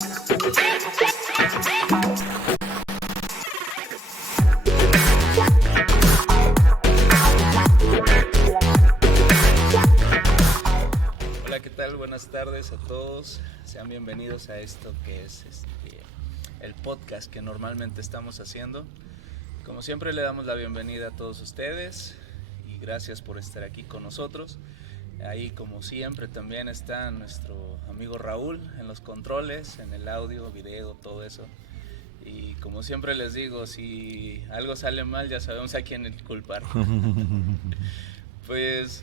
Hola, ¿qué tal? Buenas tardes a todos. Sean bienvenidos a esto que es el podcast que normalmente estamos haciendo. Como siempre, le damos la bienvenida a todos ustedes y gracias por estar aquí con nosotros. Ahí, como siempre, también está nuestro amigo Raúl en los controles, en el audio, video, todo eso. Y como siempre les digo, si algo sale mal, ya sabemos a quién culpar. Pues,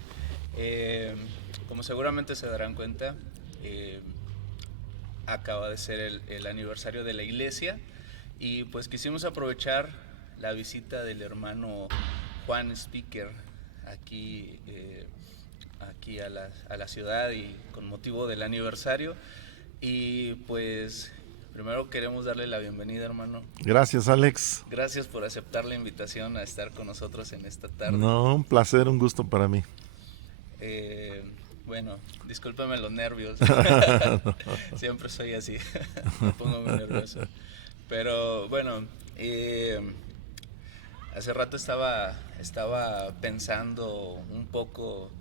como seguramente se darán cuenta, acaba de ser el aniversario de la iglesia y pues quisimos aprovechar la visita del hermano Juan Speaker aquí a la ciudad y con motivo del aniversario. Y pues primero queremos darle la bienvenida, hermano. Gracias, Alex. Gracias por aceptar la invitación a estar con nosotros en esta tarde. No, un placer, un gusto para mí. Bueno, discúlpeme los nervios. Siempre soy así. Me pongo muy nervioso. Pero bueno, hace rato estaba pensando un poco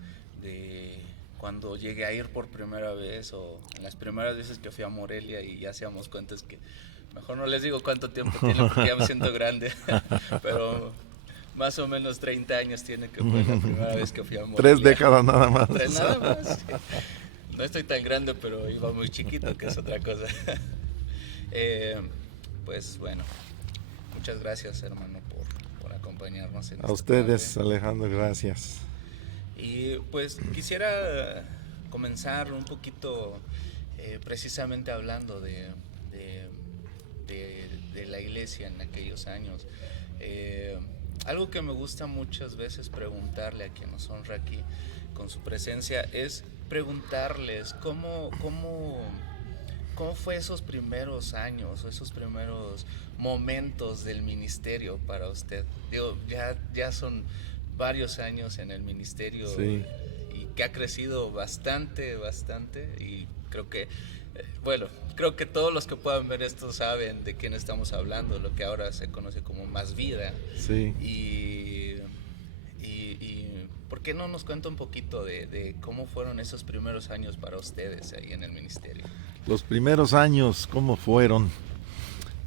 de cuando llegué a ir por primera vez o en las primeras veces que fui a Morelia, y ya hacíamos cuentas que mejor no les digo cuánto tiempo tiene porque ya me siento grande, pero más o menos 30 años tiene que fue la primera vez que fui a Morelia. 3 décadas nada más. 3 nada más. Sí. No estoy tan grande, pero iba muy chiquito, que es otra cosa. Pues bueno, muchas gracias, hermano, por acompañarnos en A ustedes, Alejandro, gracias. Y pues quisiera comenzar un poquito precisamente hablando de la iglesia en aquellos años. Algo que me gusta muchas veces preguntarle a quien nos honra aquí con su presencia es preguntarles cómo fue esos primeros años o esos primeros momentos del ministerio para usted. Digo, ya son varios años en el ministerio, sí, y que ha crecido bastante y creo que creo que todos los que puedan ver esto saben de quién estamos hablando, lo que ahora se conoce como Más Vida. Sí. Y ¿por qué no nos cuenta un poquito de cómo fueron esos primeros años para ustedes ahí en el ministerio? Los primeros años, ¿cómo fueron?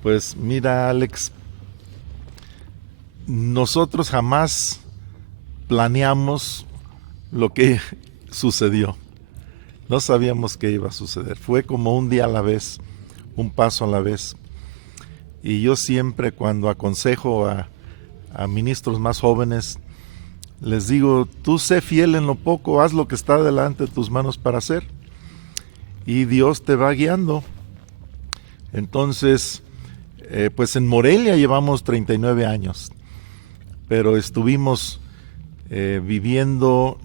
Pues mira, Alex, nosotros jamás planeamos lo que sucedió. No sabíamos qué iba a suceder. Fue como un día a la vez, un paso a la vez. Y yo siempre, cuando aconsejo a ministros más jóvenes, les digo, tú sé fiel en lo poco, haz lo que está delante de tus manos para hacer. Y Dios te va guiando. Entonces, pues en Morelia llevamos 39 años, pero estuvimos viviendo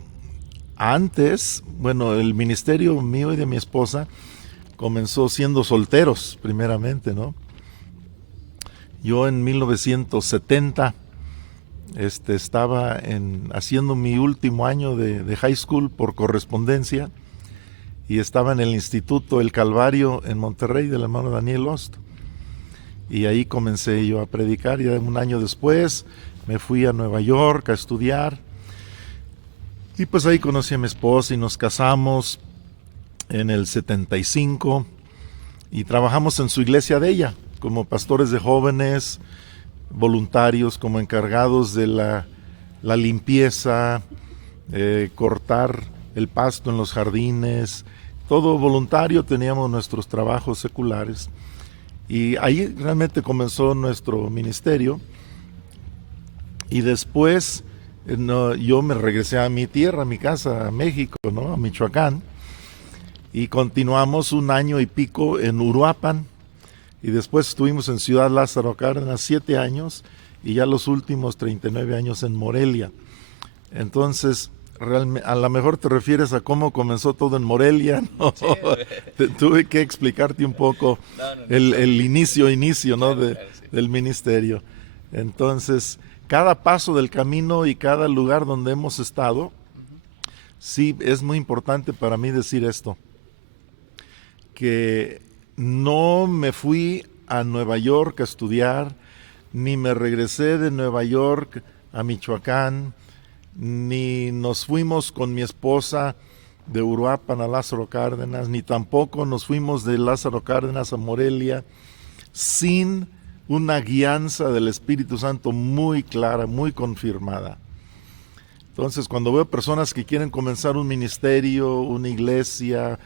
antes, bueno, el ministerio mío y de mi esposa comenzó siendo solteros primeramente, ¿no? Yo en 1970 estaba haciendo mi último año de high school por correspondencia y estaba en el Instituto El Calvario en Monterrey del hermano Daniel Ost. Y ahí comencé yo a predicar y un año después me fui a Nueva York a estudiar. Y pues ahí conocí a mi esposa y nos casamos en el 75 y trabajamos en su iglesia de ella como pastores de jóvenes, voluntarios, como encargados de la limpieza, cortar el pasto en los jardines, todo voluntario, teníamos nuestros trabajos seculares. Y ahí realmente comenzó nuestro ministerio. Y después yo me regresé a mi tierra, a mi casa, a México, ¿no? A Michoacán. Y continuamos un año y pico en Uruapan. Y después estuvimos en Ciudad Lázaro Cárdenas 7 años. Y ya los últimos 39 años en Morelia. Entonces, a lo mejor te refieres a cómo comenzó todo en Morelia, ¿no? Sí. Tuve que explicarte un poco el inicio, ¿no? Claro, sí, del ministerio. Entonces, cada paso del camino y cada lugar donde hemos estado, sí, es muy importante para mí decir esto, que no me fui a Nueva York a estudiar, ni me regresé de Nueva York a Michoacán, ni nos fuimos con mi esposa de Uruapan a Lázaro Cárdenas, ni tampoco nos fuimos de Lázaro Cárdenas a Morelia, sin una guianza del Espíritu Santo muy clara, muy confirmada. Entonces, cuando veo personas que quieren comenzar un ministerio, una iglesia,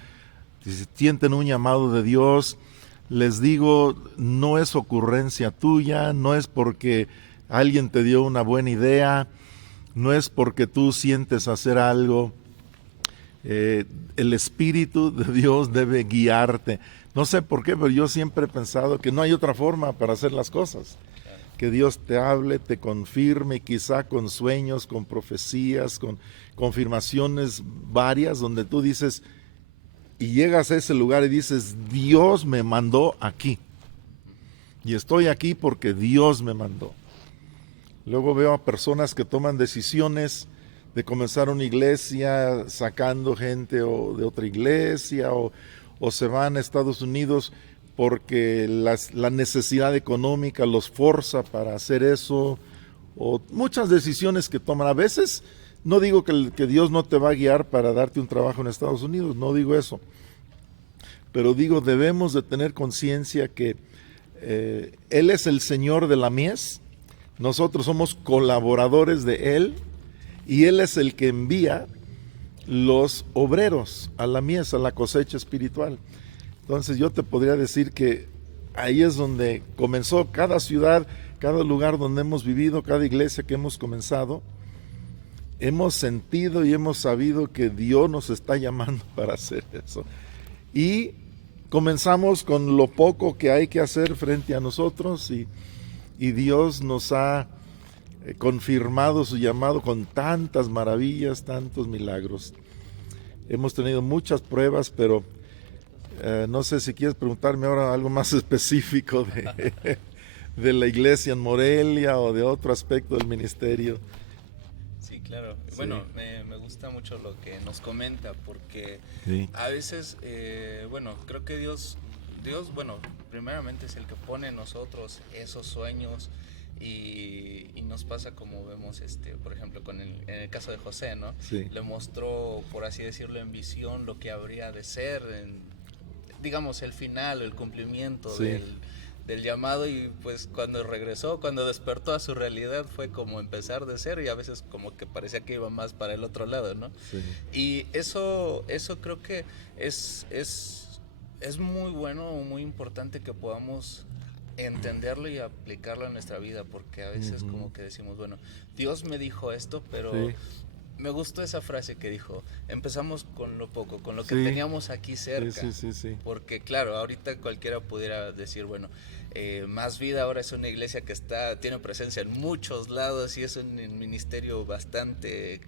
si sienten un llamado de Dios, les digo, no es ocurrencia tuya, no es porque alguien te dio una buena idea, no es porque tú sientes hacer algo. El Espíritu de Dios debe guiarte. No sé por qué, pero yo siempre he pensado que no hay otra forma para hacer las cosas. Que Dios te hable, te confirme, quizá con sueños, con profecías, con confirmaciones varias, donde tú dices, y llegas a ese lugar y dices, Dios me mandó aquí. Y estoy aquí porque Dios me mandó. Luego veo a personas que toman decisiones de comenzar una iglesia sacando gente de otra iglesia o se van a Estados Unidos porque la necesidad económica los forza para hacer eso, o muchas decisiones que toman. A veces no digo que Dios no te va a guiar para darte un trabajo en Estados Unidos, no digo eso, pero digo, debemos de tener conciencia que Él es el Señor de la mies, nosotros somos colaboradores de Él, y Él es el que envía los obreros a la mies, a la cosecha espiritual. Entonces yo te podría decir que ahí es donde comenzó cada ciudad, cada lugar donde hemos vivido, cada iglesia que hemos comenzado. Hemos sentido y hemos sabido que Dios nos está llamando para hacer eso. Y comenzamos con lo poco que hay que hacer frente a nosotros y Dios nos ha confirmado su llamado con tantas maravillas, tantos milagros. Hemos tenido muchas pruebas, pero no sé si quieres preguntarme ahora algo más específico de la iglesia en Morelia o de otro aspecto del ministerio. Sí, claro. Sí. Bueno, me gusta mucho lo que nos comenta porque Sí. a veces, creo que Dios, primeramente es el que pone en nosotros esos sueños y nos pasa como vemos, por ejemplo, en el caso de José, ¿no? Sí. Le mostró, por así decirlo, en visión lo que habría de ser, digamos, el final, el cumplimiento Sí. del llamado, y pues cuando regresó, cuando despertó a su realidad, fue como empezar de cero y a veces como que parecía que iba más para el otro lado, ¿no? Sí. Y eso creo que es muy bueno, muy importante que podamos entenderlo y aplicarlo a nuestra vida, porque a veces como que decimos, bueno, Dios me dijo esto, pero Sí. me gustó esa frase que dijo, empezamos con lo poco, con lo que Sí. teníamos aquí cerca. Sí. Porque claro, ahorita cualquiera pudiera decir, bueno, Más Vida ahora es una iglesia que tiene presencia en muchos lados y es un ministerio bastante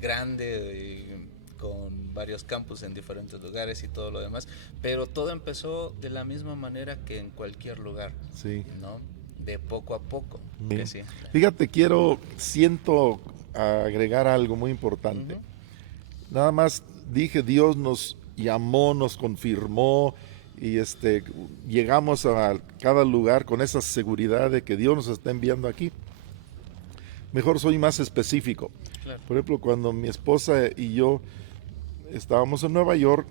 grande, con varios campus en diferentes lugares y todo lo demás, pero todo empezó de la misma manera que en cualquier lugar, Sí. ¿no? De poco a poco. Sí. Que sí. Fíjate, siento agregar algo muy importante. Uh-huh. Nada más dije, Dios nos llamó, nos confirmó y llegamos a cada lugar con esa seguridad de que Dios nos está enviando aquí. Mejor soy más específico. Claro. Por ejemplo, cuando mi esposa y yo estábamos en Nueva York,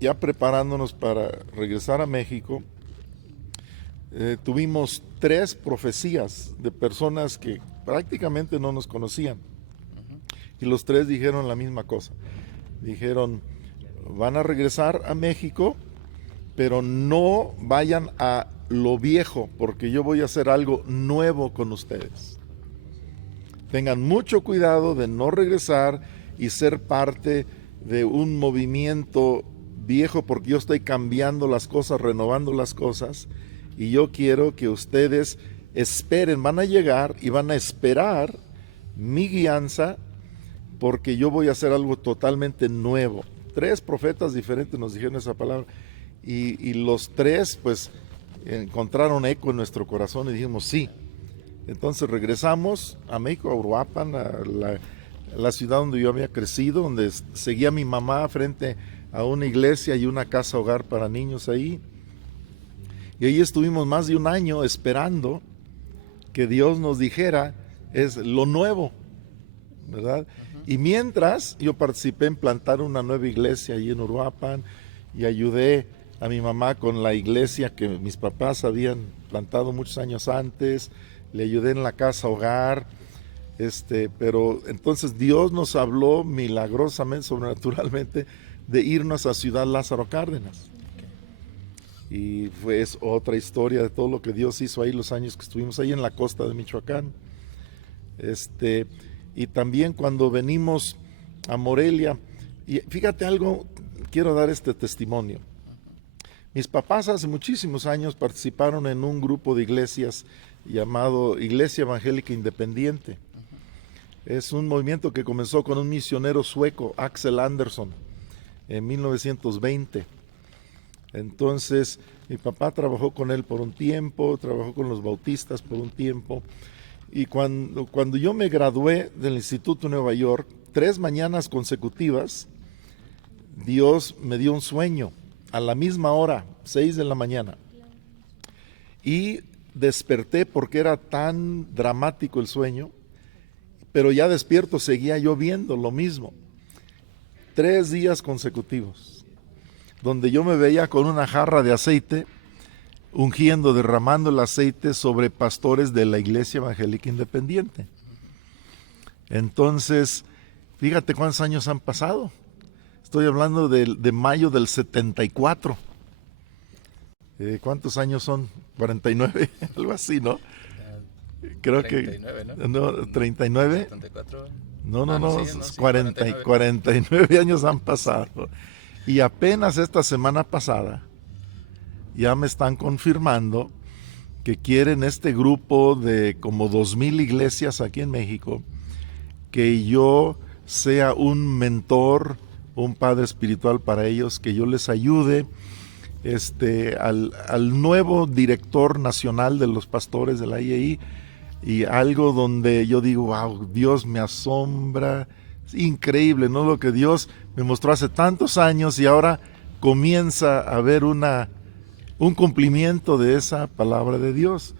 ya preparándonos para regresar a México, tuvimos 3 profecías de personas que prácticamente no nos conocían. Y los 3 dijeron la misma cosa. Dijeron, van a regresar a México, pero no vayan a lo viejo, porque yo voy a hacer algo nuevo con ustedes. Tengan mucho cuidado de no regresar y ser parte de un movimiento viejo, porque yo estoy cambiando las cosas, renovando las cosas, y yo quiero que ustedes esperen, van a llegar y van a esperar mi guianza, porque yo voy a hacer algo totalmente nuevo. 3 profetas diferentes nos dijeron esa palabra, y los 3 pues encontraron eco en nuestro corazón y dijimos sí. Entonces regresamos a México, a Uruapan, a la ciudad donde yo había crecido, donde seguía mi mamá frente a una iglesia y una casa hogar para niños ahí. Y ahí estuvimos más de un año esperando que Dios nos dijera es lo nuevo, ¿verdad? Y mientras yo participé en plantar una nueva iglesia allí en Uruapan y ayudé a mi mamá con la iglesia que mis papás habían plantado muchos años antes, le ayudé en la casa hogar, pero entonces Dios nos habló milagrosamente, sobrenaturalmente, de irnos a Ciudad Lázaro Cárdenas. Y es otra historia de todo lo que Dios hizo ahí los años que estuvimos ahí en la costa de Michoacán. Y también cuando venimos a Morelia, y fíjate algo, quiero dar este testimonio. Mis papás hace muchísimos años participaron en un grupo de iglesias llamado Iglesia Evangélica Independiente. Es un movimiento que comenzó con un misionero sueco, Axel Andersson, en 1920. Entonces, mi papá trabajó con él por un tiempo, trabajó con los bautistas por un tiempo. Y cuando yo me gradué del Instituto de Nueva York, 3 mañanas consecutivas, Dios me dio un sueño a la misma hora, 6 de la mañana. Y desperté porque era tan dramático el sueño, pero ya despierto seguía yo viendo lo mismo. 3 días consecutivos, donde yo me veía con una jarra de aceite, ungiendo, derramando el aceite sobre pastores de la Iglesia Evangélica Independiente. Entonces, fíjate cuántos años han pasado. Estoy hablando de mayo del 74. ¿Cuántos años son? 49, algo así, ¿no? Creo 39, que... ¿no? 39. 74. No, sí, 49 años han pasado. Y apenas esta semana pasada ya me están confirmando que quieren este grupo de como 2,000 iglesias aquí en México, que yo sea un mentor, un padre espiritual para ellos, que yo les ayude al nuevo director nacional de los pastores de la IEI, y algo donde yo digo, wow, Dios me asombra, es increíble, ¿no? Lo que Dios me mostró hace tantos años y ahora comienza a haber un cumplimiento de esa palabra de Dios.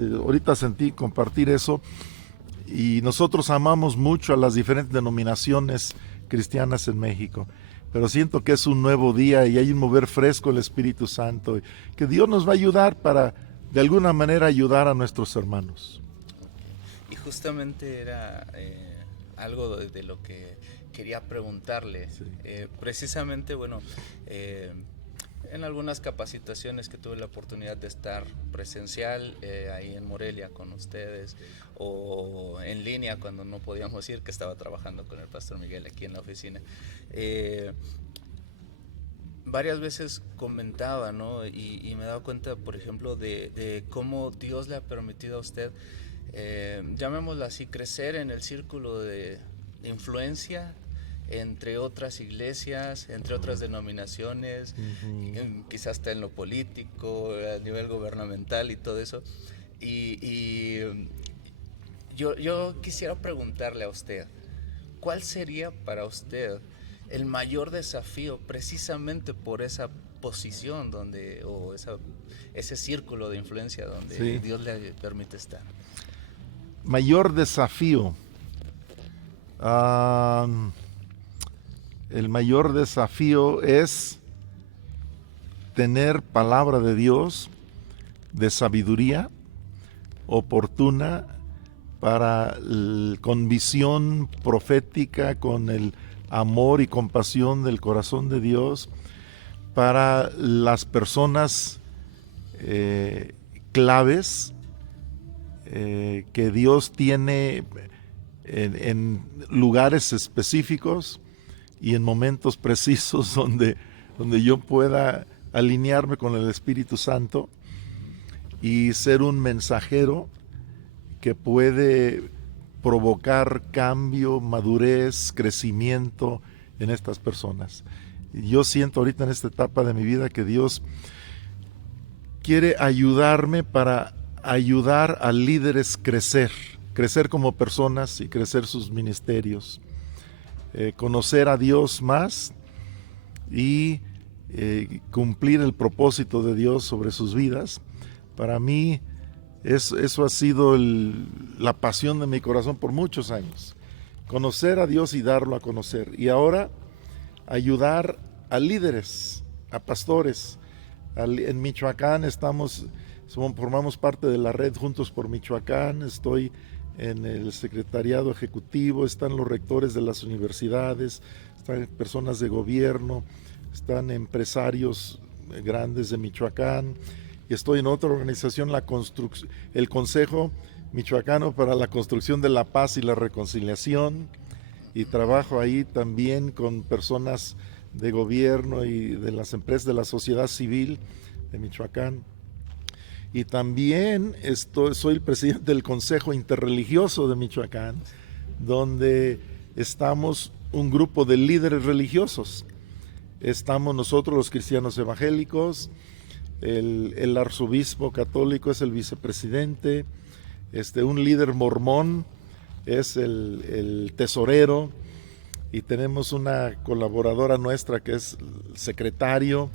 Ahorita sentí compartir eso, y nosotros amamos mucho a las diferentes denominaciones cristianas en México, pero siento que es un nuevo día y hay un mover fresco del Espíritu Santo, que Dios nos va a ayudar para de alguna manera ayudar a nuestros hermanos. Y justamente era algo de lo que quería preguntarle. Sí. Precisamente, bueno, en algunas capacitaciones que tuve la oportunidad de estar presencial ahí en Morelia con ustedes, o en línea cuando no podíamos ir, que estaba trabajando con el pastor Miguel aquí en la oficina, varias veces comentaba, ¿no? Y me he dado cuenta, por ejemplo, de cómo Dios le ha permitido a usted, llamémoslo así, crecer en el círculo de influencia entre otras iglesias, entre otras denominaciones, quizás hasta en lo político, a nivel gubernamental y todo eso. Y yo quisiera preguntarle a usted, ¿cuál sería para usted el mayor desafío precisamente por esa posición donde, o ese círculo de influencia donde sí, Dios le permite estar? Mayor desafío. El mayor desafío es tener palabra de Dios, de sabiduría oportuna, con visión profética, con el amor y compasión del corazón de Dios, para las personas claves que Dios tiene en lugares específicos y en momentos precisos donde yo pueda alinearme con el Espíritu Santo y ser un mensajero que puede provocar cambio, madurez, crecimiento en estas personas. Yo siento ahorita en esta etapa de mi vida que Dios quiere ayudarme para ayudar a líderes crecer como personas y crecer sus ministerios, conocer a Dios más, y cumplir el propósito de Dios sobre sus vidas. Para mí eso ha sido la pasión de mi corazón por muchos años. Conocer a Dios y darlo a conocer. Y ahora ayudar a líderes, a pastores. En Michoacán formamos parte de la red Juntos por Michoacán. Estoy en el secretariado ejecutivo, están los rectores de las universidades, están personas de gobierno, están empresarios grandes de Michoacán, y estoy en otra organización, el Consejo Michoacano para la Construcción de la Paz y la Reconciliación, y trabajo ahí también con personas de gobierno y de las empresas de la sociedad civil de Michoacán. Y también soy el presidente del Consejo Interreligioso de Michoacán, donde estamos un grupo de líderes religiosos. Estamos nosotros los cristianos evangélicos, el arzobispo católico es el vicepresidente, un líder mormón es el tesorero, y tenemos una colaboradora nuestra que es el secretario,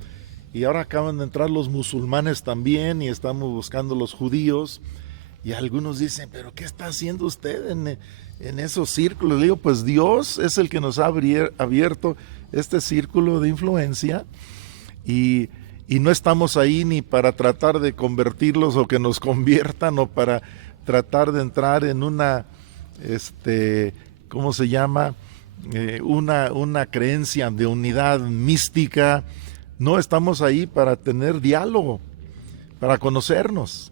y ahora acaban de entrar los musulmanes también, y estamos buscando los judíos, y algunos dicen, pero ¿qué está haciendo usted en esos círculos? Le digo, pues Dios es el que nos ha abierto este círculo de influencia, y no estamos ahí ni para tratar de convertirlos o que nos conviertan, o para tratar de entrar en una, ¿cómo se llama? Una creencia de unidad mística. No, estamos ahí para tener diálogo, para conocernos,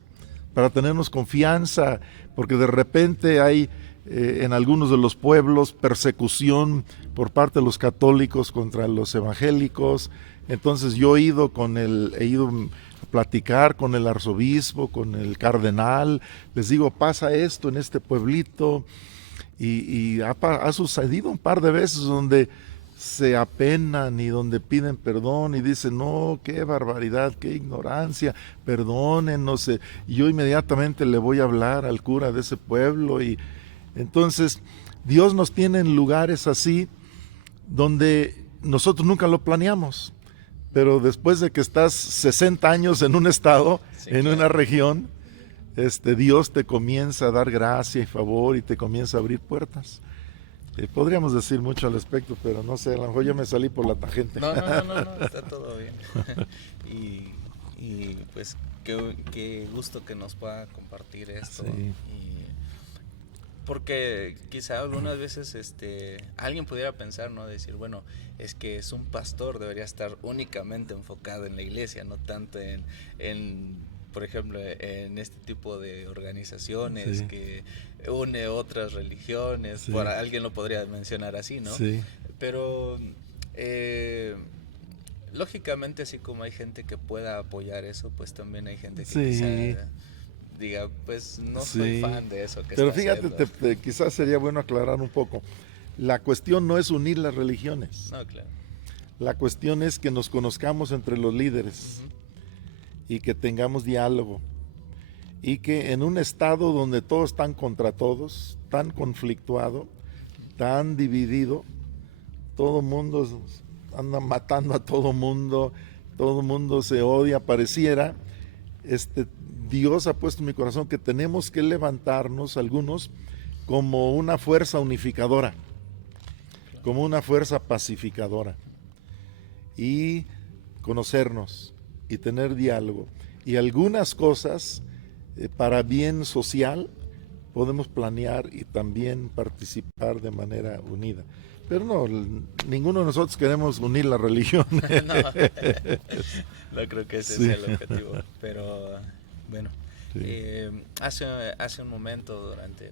para tenernos confianza, porque de repente hay en algunos de los pueblos persecución por parte de los católicos contra los evangélicos. Entonces yo he ido a platicar con el arzobispo, con el cardenal, les digo, pasa esto en este pueblito, y ha sucedido un par de veces donde se apenan y donde piden perdón y dicen, no, qué barbaridad, qué ignorancia, perdónenos. Y yo inmediatamente le voy a hablar al cura de ese pueblo. Y entonces Dios nos tiene en lugares así donde nosotros nunca lo planeamos, pero después de que estás 60 años en un estado, sí, en una región, Dios te comienza a dar gracia y favor y te comienza a abrir puertas. Podríamos decir mucho al respecto, pero no sé, a lo mejor yo me salí por la tangente. No, está todo bien. y pues qué gusto que nos pueda compartir esto. Sí. Porque quizá algunas veces alguien pudiera pensar, ¿no? Decir, bueno, es que es un pastor, debería estar únicamente enfocado en la iglesia, no tanto por ejemplo, en este tipo de organizaciones, sí, que une otras religiones, sí, alguien lo podría mencionar así, ¿no? Sí. Pero lógicamente, así como hay gente que pueda apoyar eso, pues también hay gente que sí, quizá diga, pues no soy, sí, fan de eso que pero está fíjate, haciendo. Quizás sería bueno aclarar un poco. La cuestión no es unir las religiones. No, claro. La cuestión es que nos conozcamos entre los líderes, y que tengamos diálogo, y que en un estado donde todos están contra todos, tan conflictuado, tan dividido, todo el mundo anda matando a todo el mundo se odia, pareciera, Dios ha puesto en mi corazón que tenemos que levantarnos algunos como una fuerza unificadora, como una fuerza pacificadora, y conocernos y tener diálogo, y algunas cosas para bien social podemos planear y también participar de manera unida. Pero no, ninguno de nosotros queremos unir la religión. No creo que ese sea el objetivo, pero bueno, sí. Hace un momento durante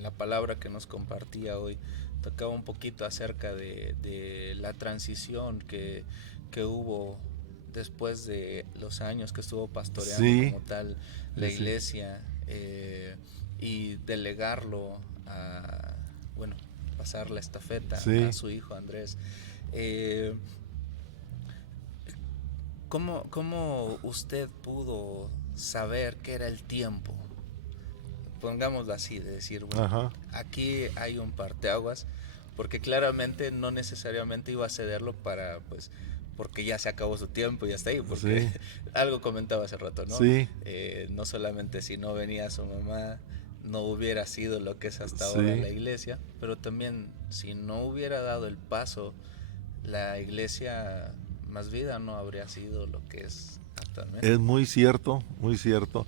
la palabra que nos compartía hoy, tocaba un poquito acerca de la transición que hubo después de los años que estuvo pastoreando, sí, como tal la iglesia, y delegarlo pasar la estafeta, sí, a su hijo Andrés. ¿Cómo usted pudo saber que era el tiempo? Pongámoslo así, de decir, bueno, ajá, aquí hay un parteaguas, porque claramente no necesariamente iba a cederlo para, pues, porque ya se acabó su tiempo y ya está ahí, porque sí. Algo comentaba hace rato, ¿no? Sí. No solamente si no venía su mamá, no hubiera sido lo que es hasta ahora la iglesia, pero también si no hubiera dado el paso, la iglesia Más Vida no habría sido lo que es actualmente. Es muy cierto, muy cierto.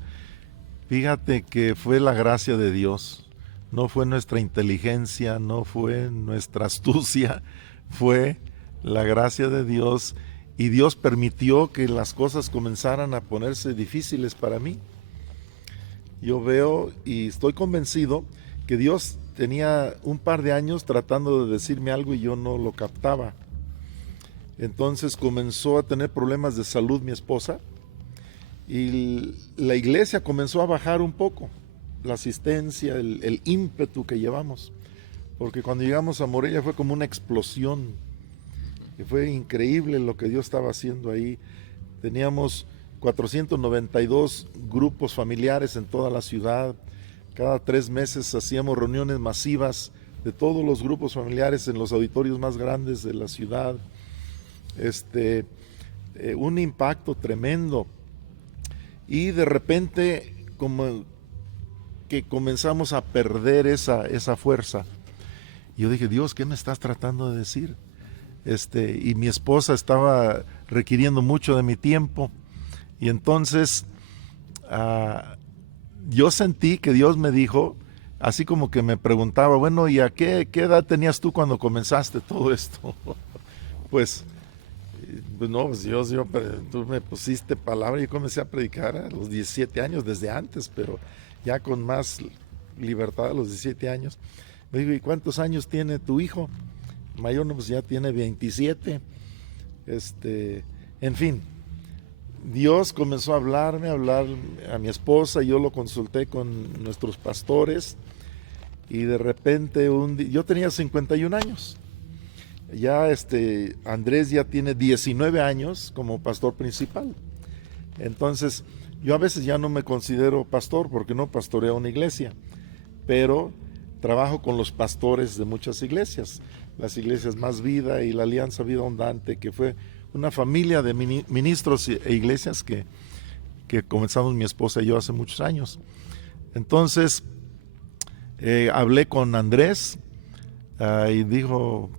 Fíjate que fue la gracia de Dios, no fue nuestra inteligencia, no fue nuestra astucia, fue la gracia de Dios, y Dios permitió que las cosas comenzaran a ponerse difíciles para mí. Yo veo y estoy convencido que Dios tenía un par de años tratando de decirme algo y yo no lo captaba. Entonces comenzó a tener problemas de salud mi esposa, y la iglesia comenzó a bajar un poco, la asistencia, el ímpetu que llevamos, porque cuando llegamos a Morelia fue como una explosión, y fue increíble lo que Dios estaba haciendo ahí. Teníamos 492 grupos familiares en toda la ciudad. Cada 3 meses hacíamos reuniones masivas de todos los grupos familiares en los auditorios más grandes de la ciudad. Un impacto tremendo. Y de repente como que comenzamos a perder esa fuerza. Y yo dije, Dios, ¿qué me estás tratando de decir? Y mi esposa estaba requiriendo mucho de mi tiempo. Y entonces yo sentí que Dios me dijo, así como que me preguntaba, bueno, ¿y a qué edad tenías tú cuando comenzaste todo esto? Pues no, pues tú me pusiste palabra y yo comencé a predicar a los 17 años, desde antes, pero ya con más libertad a los 17 años. Me dijo, ¿y cuántos años tiene tu hijo? Mayor, no, pues ya tiene 27. En fin, Dios comenzó a hablar a mi esposa, y yo lo consulté con nuestros pastores, y de repente yo tenía 51 años. Ya Andrés ya tiene 19 años como pastor principal. Entonces, yo a veces ya no me considero pastor porque no pastoreo una iglesia, pero trabajo con los pastores de muchas iglesias, las iglesias Más Vida y la Alianza Vida Abundante, que fue una familia de ministros e iglesias que comenzamos mi esposa y yo hace muchos años. Entonces, hablé con Andrés y dijo,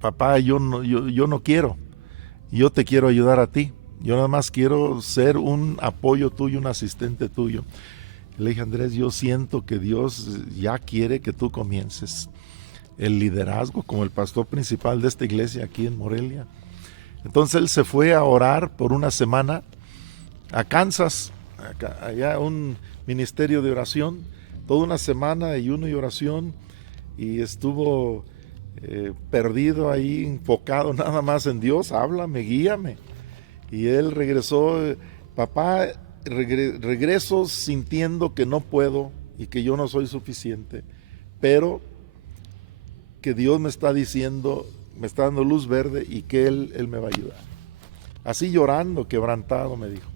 papá, yo no quiero, yo te quiero ayudar a ti, yo nada más quiero ser un apoyo tuyo, un asistente tuyo. Le dije, Andrés, yo siento que Dios ya quiere que tú comiences el liderazgo como el pastor principal de esta iglesia aquí en Morelia. Entonces él se fue a orar por una semana a Kansas, allá un ministerio de oración, toda una semana de ayuno y oración, y estuvo perdido ahí, enfocado nada más en Dios, háblame, guíame. Y él regresó, papá, regreso sintiendo que no puedo y que yo no soy suficiente, pero que Dios me está diciendo, me está dando luz verde y que Él me va a ayudar. Así llorando, quebrantado, me dijo.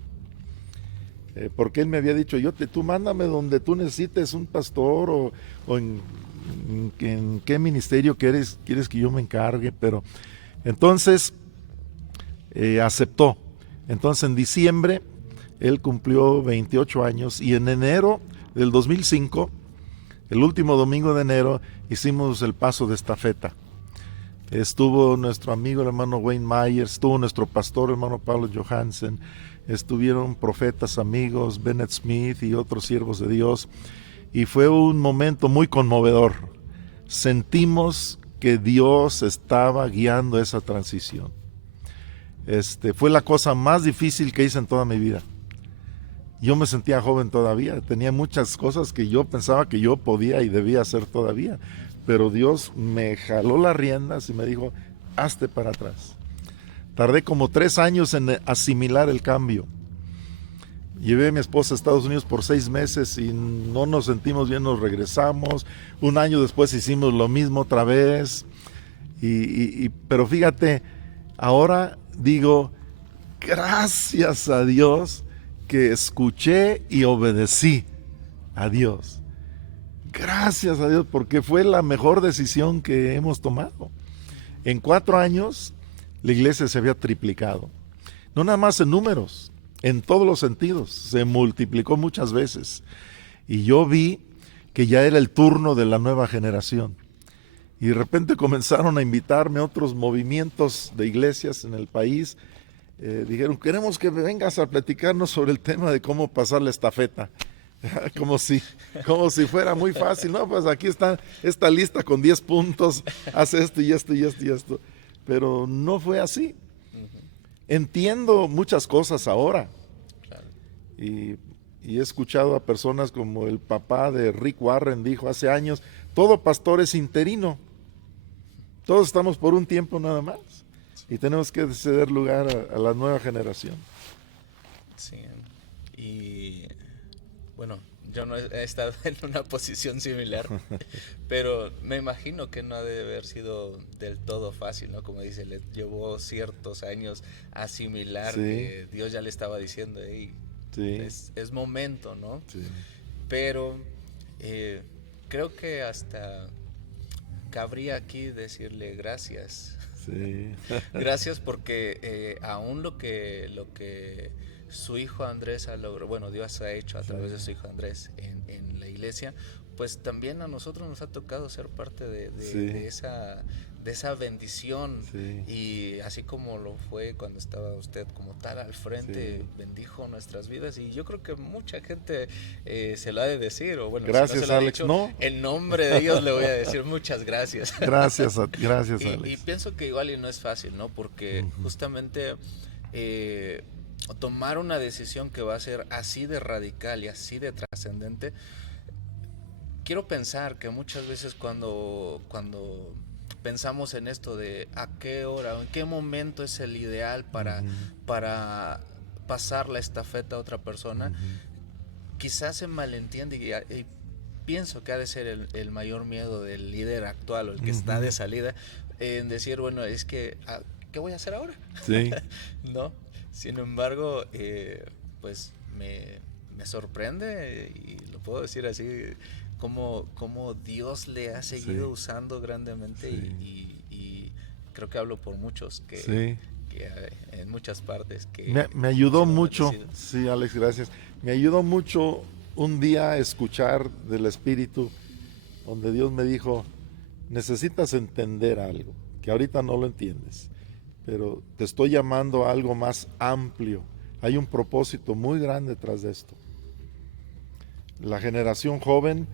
Porque Él me había dicho, tú mándame donde tú necesites un pastor o en qué ministerio quieres que yo me encargue. Pero entonces aceptó. Entonces en diciembre él cumplió 28 años y en enero del 2005, el último domingo de enero, hicimos el paso de estafeta. Estuvo nuestro amigo el hermano Wayne Myers, estuvo nuestro pastor el hermano Pablo Johansen, estuvieron profetas amigos, Bennett Smith y otros siervos de Dios, y fue un momento muy conmovedor. Sentimos que Dios estaba guiando esa transición. Fue la cosa más difícil que hice en toda mi vida. Yo me sentía joven todavía, tenía muchas cosas que yo pensaba que yo podía y debía hacer todavía, pero Dios me jaló las riendas y me dijo, hazte para atrás. Tardé como 3 años en asimilar el cambio. Llevé a mi esposa a Estados Unidos por 6 meses y no nos sentimos bien, nos regresamos. Un año después hicimos lo mismo otra vez. Pero fíjate, ahora digo, gracias a Dios que escuché y obedecí a Dios. gracias a Dios, porque fue la mejor decisión que hemos tomado. En 4 años, la iglesia se había triplicado. No nada más en números, en todos los sentidos. Se multiplicó muchas veces. Y yo vi que ya era el turno de la nueva generación. Y de repente comenzaron a invitarme a otros movimientos de iglesias en el país. Dijeron, queremos que vengas a platicarnos sobre el tema de cómo pasar la estafeta. como si fuera muy fácil. No, pues aquí está esta lista con 10 puntos, hace esto y esto y esto y esto. Pero no fue así. Entiendo muchas cosas ahora. Y he escuchado a personas como el papá de Rick Warren dijo hace años, todo pastor es interino. Todos estamos por un tiempo nada más. Y tenemos que ceder lugar a la nueva generación. Sí, y bueno, yo no he estado en una posición similar, pero me imagino que no ha de haber sido del todo fácil, ¿no? Como dice, le llevó ciertos años asimilar que Dios ya le estaba diciendo, hey, es momento, ¿no? Sí. Pero creo que hasta cabría aquí decirle gracias. Sí. Gracias porque aún lo que su hijo Andrés ha logrado, bueno, Dios ha hecho a través de su hijo Andrés en la iglesia, pues también a nosotros nos ha tocado ser parte de esa bendición. Sí. Y así como lo fue cuando estaba usted como tal al frente, bendijo nuestras vidas, y yo creo que mucha gente se lo ha de decir, o bueno, gracias, si no se lo Alex, ha dicho, en nombre de Dios le voy a decir muchas gracias. Gracias, Alex. Y pienso que igual y no es fácil, ¿no? Porque justamente tomar una decisión que va a ser así de radical y así de trascendente, quiero pensar que muchas veces cuando pensamos en esto de a qué hora o en qué momento es el ideal para pasar la estafeta a otra persona, quizás se malentiende y pienso que ha de ser el mayor miedo del líder actual o el que está de salida, en decir, bueno, es que ¿qué voy a hacer ahora? Sí. ¿No? Sin embargo, pues me sorprende, y lo puedo decir así, cómo Dios le ha seguido usando grandemente, y creo que hablo por muchos que en muchas partes que me ayudó mucho. Sí, Alex, gracias. Me ayudó mucho un día escuchar del Espíritu donde Dios me dijo, necesitas entender algo que ahorita no lo entiendes, pero te estoy llamando a algo más amplio. Hay un propósito muy grande detrás de esto. La generación joven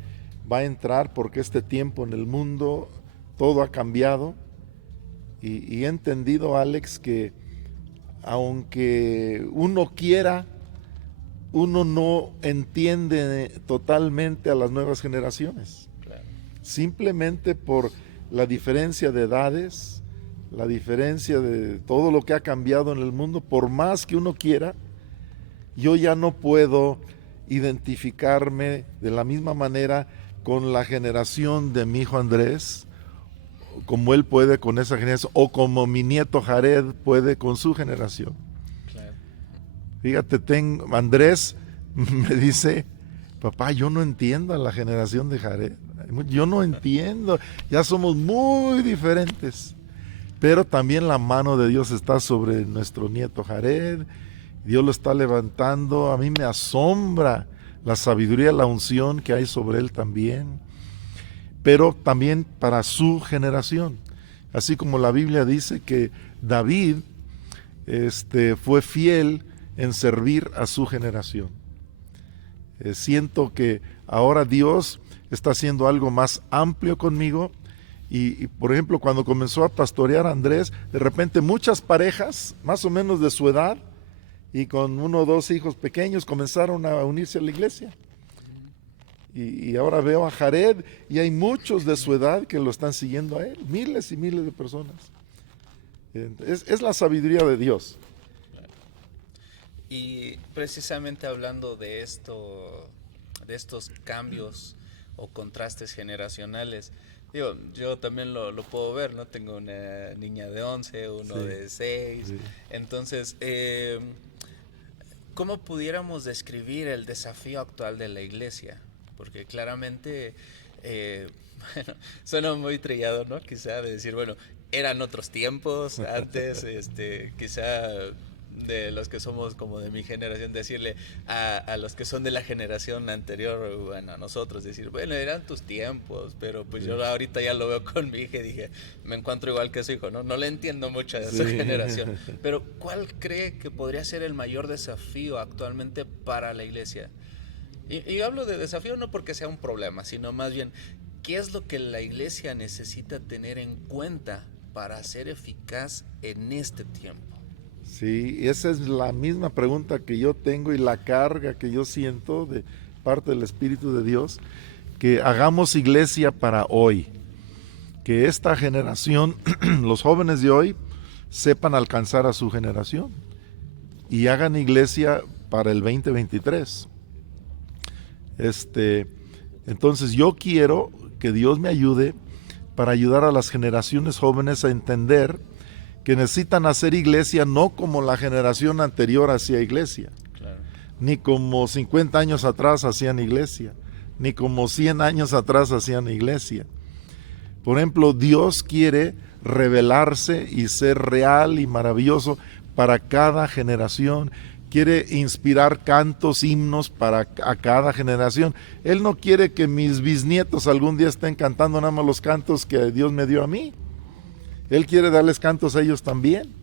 va a entrar porque este tiempo en el mundo todo ha cambiado, y he entendido, Alex, que aunque uno quiera, uno no entiende totalmente a las nuevas generaciones. Claro. Simplemente por la diferencia de edades, la diferencia de todo lo que ha cambiado en el mundo, por más que uno quiera, yo ya no puedo identificarme de la misma manera con la generación de mi hijo Andrés, como él puede con esa generación, o como mi nieto Jared puede con su generación. Claro. Fíjate, Andrés me dice, papá, yo no entiendo a la generación de Jared, yo no entiendo, ya somos muy diferentes, pero también la mano de Dios está sobre nuestro nieto Jared, Dios lo está levantando. A mí me asombra la sabiduría, la unción que hay sobre él también, pero también para su generación, así como la Biblia dice que David fue fiel en servir a su generación. Siento que ahora Dios está haciendo algo más amplio conmigo, y por ejemplo, cuando comenzó a pastorear a Andrés, de repente muchas parejas, más o menos de su edad, y con 1 o 2 hijos pequeños, comenzaron a unirse a la iglesia. Y ahora veo a Jared, y hay muchos de su edad que lo están siguiendo a él, miles y miles de personas. Es la sabiduría de Dios. Y precisamente hablando de estos cambios o contrastes generacionales, digo, yo también lo puedo ver, ¿no? Tengo una niña de 11, uno de 6, entonces, ¿cómo pudiéramos describir el desafío actual de la iglesia? Porque claramente eh, bueno, suena muy trillado, ¿no? Quizá de decir, bueno, eran otros tiempos antes, quizá de los que somos como de mi generación, decirle a los que son de la generación anterior, bueno, a nosotros, decir, bueno, eran tus tiempos, pero pues yo ahorita ya lo veo con mi hija y dije, me encuentro igual que su hijo, ¿no? No le entiendo mucho a esa generación, pero ¿cuál cree que podría ser el mayor desafío actualmente para la iglesia? Y hablo de desafío no porque sea un problema, sino más bien, ¿qué es lo que la iglesia necesita tener en cuenta para ser eficaz en este tiempo? Sí, esa es la misma pregunta que yo tengo y la carga que yo siento de parte del Espíritu de Dios, que hagamos iglesia para hoy, que esta generación, los jóvenes de hoy, sepan alcanzar a su generación y hagan iglesia para el 2023. Entonces yo quiero que Dios me ayude para ayudar a las generaciones jóvenes a entender que necesitan hacer iglesia no como la generación anterior hacía iglesia, claro, ni como 50 años atrás hacían iglesia, ni como 100 años atrás hacían iglesia. Por ejemplo, Dios quiere revelarse y ser real y maravilloso para cada generación. Quiere inspirar cantos, himnos para a cada generación. Él no quiere que mis bisnietos algún día estén cantando nada más los cantos que Dios me dio a mí. Él quiere darles cantos a ellos también.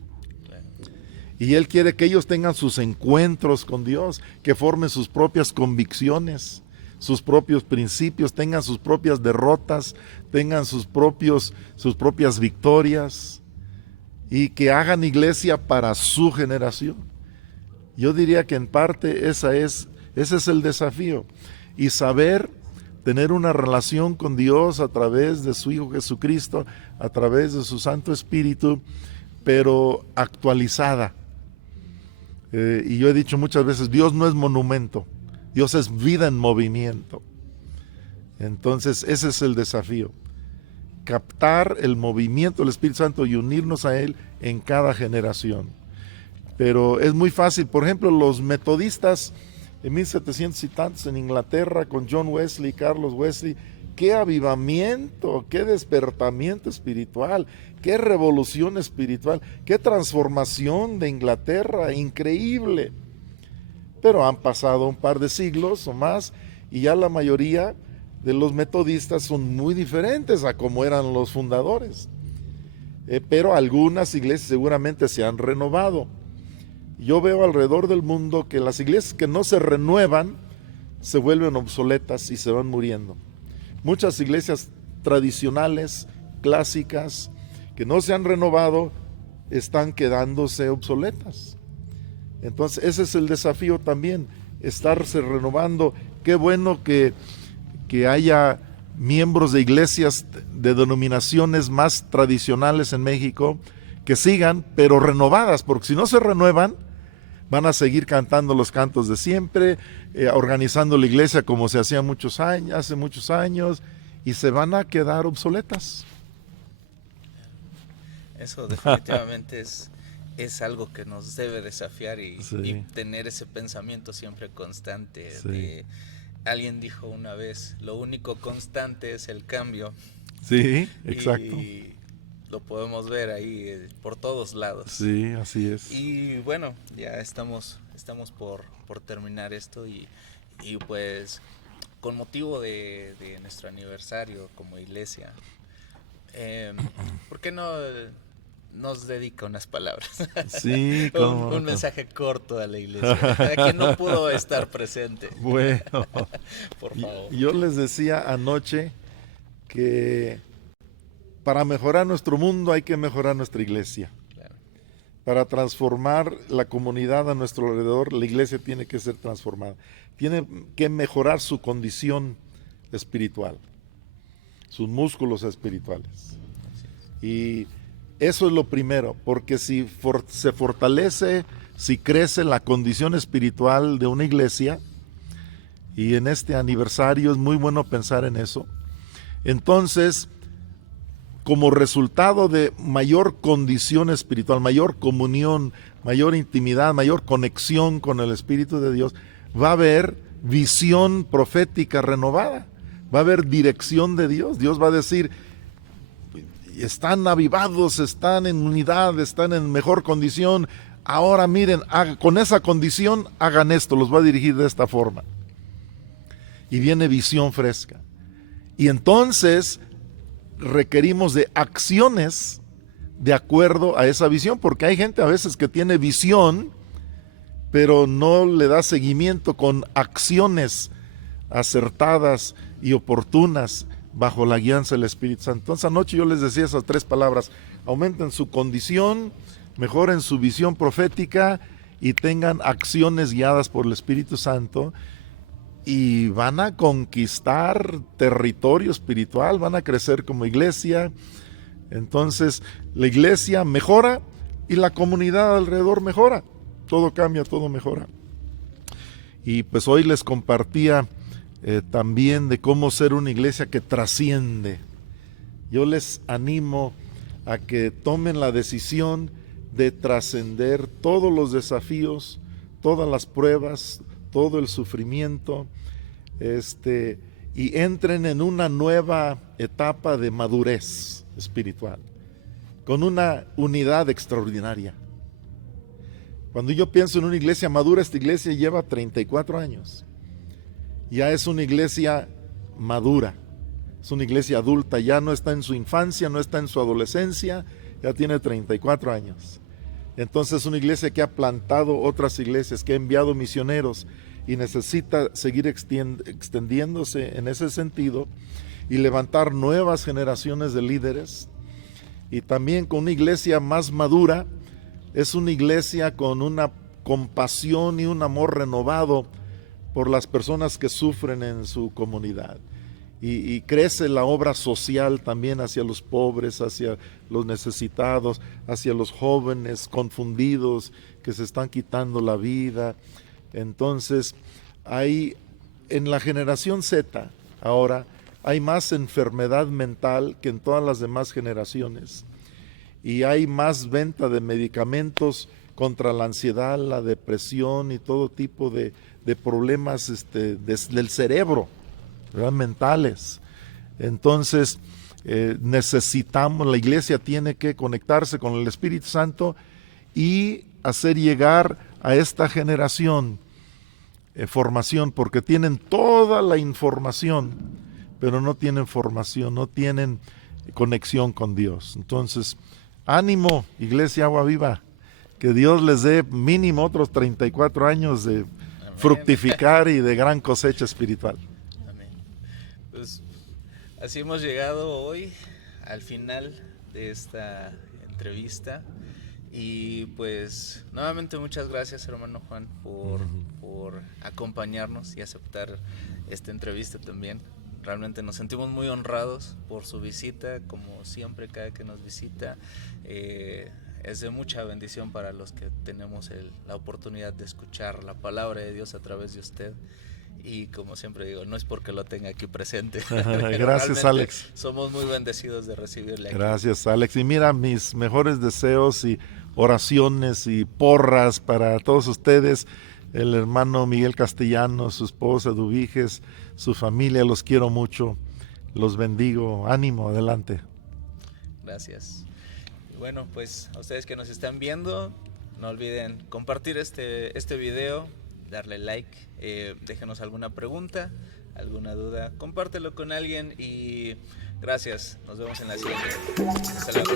Y Él quiere que ellos tengan sus encuentros con Dios, que formen sus propias convicciones, sus propios principios, tengan sus propias derrotas, tengan sus propias victorias y que hagan iglesia para su generación. Yo diría que en parte ese es el desafío. Y saber tener una relación con Dios a través de su Hijo Jesucristo, a través de su Santo Espíritu, pero actualizada. Y yo he dicho muchas veces, Dios no es monumento, Dios es vida en movimiento. Entonces ese es el desafío, captar el movimiento del Espíritu Santo y unirnos a Él en cada generación. Pero es muy fácil, por ejemplo, los metodistas en 1700 y tantos en Inglaterra con John Wesley, Carlos Wesley, qué avivamiento, qué despertamiento espiritual, qué revolución espiritual, qué transformación de Inglaterra, increíble. Pero han pasado un par de siglos o más y ya la mayoría de los metodistas son muy diferentes a como eran los fundadores. Pero algunas iglesias seguramente se han renovado. Yo veo alrededor del mundo que las iglesias que no se renuevan se vuelven obsoletas y se van muriendo. Muchas iglesias tradicionales, clásicas, que no se han renovado, están quedándose obsoletas. Entonces ese es el desafío también, estarse renovando. Qué bueno que haya miembros de iglesias de denominaciones más tradicionales en México que sigan, pero renovadas, porque si no se renuevan, van a seguir cantando los cantos de siempre, organizando la iglesia como se hacía hace muchos años, y se van a quedar obsoletas. Eso definitivamente es algo que nos debe desafiar y tener ese pensamiento siempre constante. Sí. Alguien dijo una vez, lo único constante es el cambio. Sí, exacto. Y lo podemos ver ahí por todos lados. Sí, así es. Y bueno, ya estamos por terminar esto y pues con motivo de nuestro aniversario como iglesia, ¿por qué no nos dedica unas palabras? Sí, un mensaje corto a la iglesia, a quien no pudo estar presente. Bueno, por favor. Yo les decía anoche que para mejorar nuestro mundo hay que mejorar nuestra iglesia. Claro. Para transformar la comunidad a nuestro alrededor, la iglesia tiene que ser transformada. Tiene que mejorar su condición espiritual, sus músculos espirituales. Y eso es lo primero, porque si se fortalece, si crece la condición espiritual de una iglesia, y en este aniversario es muy bueno pensar en eso, entonces, como resultado de mayor condición espiritual, mayor comunión, mayor intimidad, mayor conexión con el Espíritu de Dios, va a haber visión profética renovada, va a haber dirección de Dios. Dios va a decir, están avivados, están en unidad, están en mejor condición. Ahora miren, con esa condición hagan esto, los va a dirigir de esta forma. Y viene visión fresca. Y entonces requerimos de acciones de acuerdo a esa visión, porque hay gente a veces que tiene visión, pero no le da seguimiento con acciones acertadas y oportunas bajo la guianza del Espíritu Santo. Entonces anoche yo les decía esas 3 palabras: aumenten su condición, mejoren su visión profética y tengan acciones guiadas por el Espíritu Santo, y van a conquistar territorio espiritual, van a crecer como iglesia. Entonces la iglesia mejora y la comunidad alrededor mejora, todo cambia, todo mejora. Y pues hoy les compartía también de cómo ser una iglesia que trasciende. Yo les animo a que tomen la decisión de trascender todos los desafíos, todas las pruebas, todo el sufrimiento, y entren en una nueva etapa de madurez espiritual, con una unidad extraordinaria. Cuando yo pienso en una iglesia madura, esta iglesia lleva 34 años. Ya es una iglesia madura, es una iglesia adulta, ya no está en su infancia, no está en su adolescencia, ya tiene 34 años. Entonces es una iglesia que ha plantado otras iglesias, que ha enviado misioneros y necesita seguir extendiéndose en ese sentido y levantar nuevas generaciones de líderes. Y también con una iglesia más madura, es una iglesia con una compasión y un amor renovado por las personas que sufren en su comunidad. Y crece la obra social también hacia los pobres, hacia los necesitados, hacia los jóvenes confundidos que se están quitando la vida. Entonces, hay en la generación Z ahora hay más enfermedad mental que en todas las demás generaciones. Y hay más venta de medicamentos contra la ansiedad, la depresión y todo tipo de problemas del cerebro, ¿verdad? Mentales. Entonces necesitamos, la iglesia tiene que conectarse con el Espíritu Santo y hacer llegar a esta generación formación, porque tienen toda la información, pero no tienen formación, no tienen conexión con Dios. Entonces, ánimo, Iglesia Agua Viva, que Dios les dé mínimo otros 34 años de fructificar y de gran cosecha espiritual. Amén. Pues así hemos llegado hoy al final de esta entrevista. Y pues nuevamente muchas gracias, hermano Juan, por acompañarnos y aceptar esta entrevista también. Realmente nos sentimos muy honrados por su visita, como siempre cada que nos visita. Es de mucha bendición para los que tenemos la oportunidad de escuchar la palabra de Dios a través de usted. Y como siempre digo, no es porque lo tenga aquí presente. Gracias, Alex. Somos muy bendecidos de recibirle aquí. Gracias, Alex. Y mira, mis mejores deseos y oraciones y porras para todos ustedes, el hermano Miguel Castellano, su esposa Dubiges, su familia, los quiero mucho, los bendigo, ánimo, adelante. Gracias. Bueno, pues a ustedes que nos están viendo, no olviden compartir este video, darle like, déjenos alguna pregunta, alguna duda, compártelo con alguien y gracias, nos vemos en la siguiente. Hasta luego.